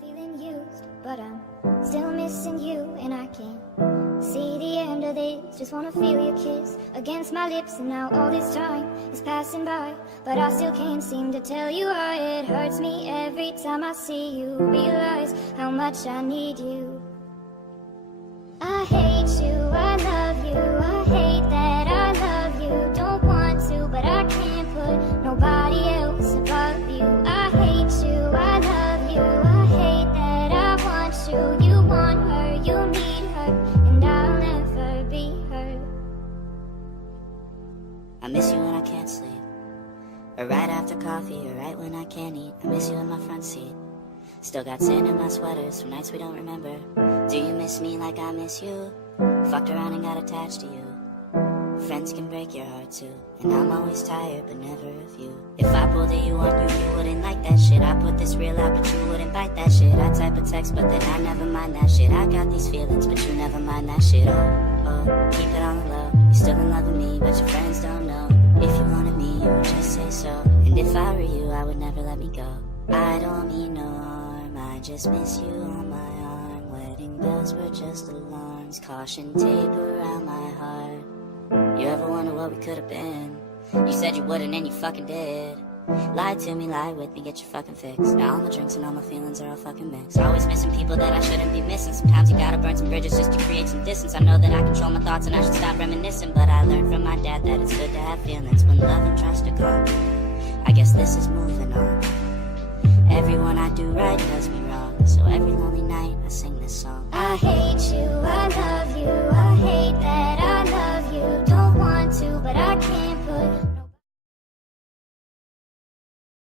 Feeling used, but I'm still missing you, and I can't see the end of this. Just wanna feel your kiss against my lips, and now all this time is passing by, but I still can't seem to tell you why. It hurts me every time I see you, realize how much I need you. I hate you, I love you, I hate that I love you. Don't want to, but I can't put nobody else above you. I hate you, I love you, I hate that I want you. You want her, you need her, and I'll never be her. I miss you when I can't sleep, or right after coffee, or right when I can't eat. I miss you in my front seat. Still got sand in my sweaters from nights we don't remember. Do you miss me like I miss you? Fucked around and got attached to you. Friends can break your heart too, and I'm always tired but never of you. If I pulled a you on you, you wouldn't like that shit. I put this real out but you wouldn't bite that shit. I type a text but then I never mind that shit. I got these feelings but you never mind that shit. Oh, keep it on the low. You still in love with me but your friends don't know. If you wanted me, you would just say so. And if I were you, I would never let me go. I don't mean no harm, I just miss you on my arm. Wedding bells were just alarms, caution tape around my heart. You ever wonder what we could've been? You said you wouldn't and you fucking did. Lie to me, lie with me, get your fucking fix. Now all my drinks and all my feelings are all fucking mixed. Always missing people that I shouldn't be missing. Sometimes you gotta burn some bridges just to create some distance. I know that I control my thoughts and I should stop reminiscing, but I learned from my dad that it's good to have feelings when love and trust are gone. I guess this is moving on. Everyone I do right does me wrong, so every lonely night I sing this song. I hate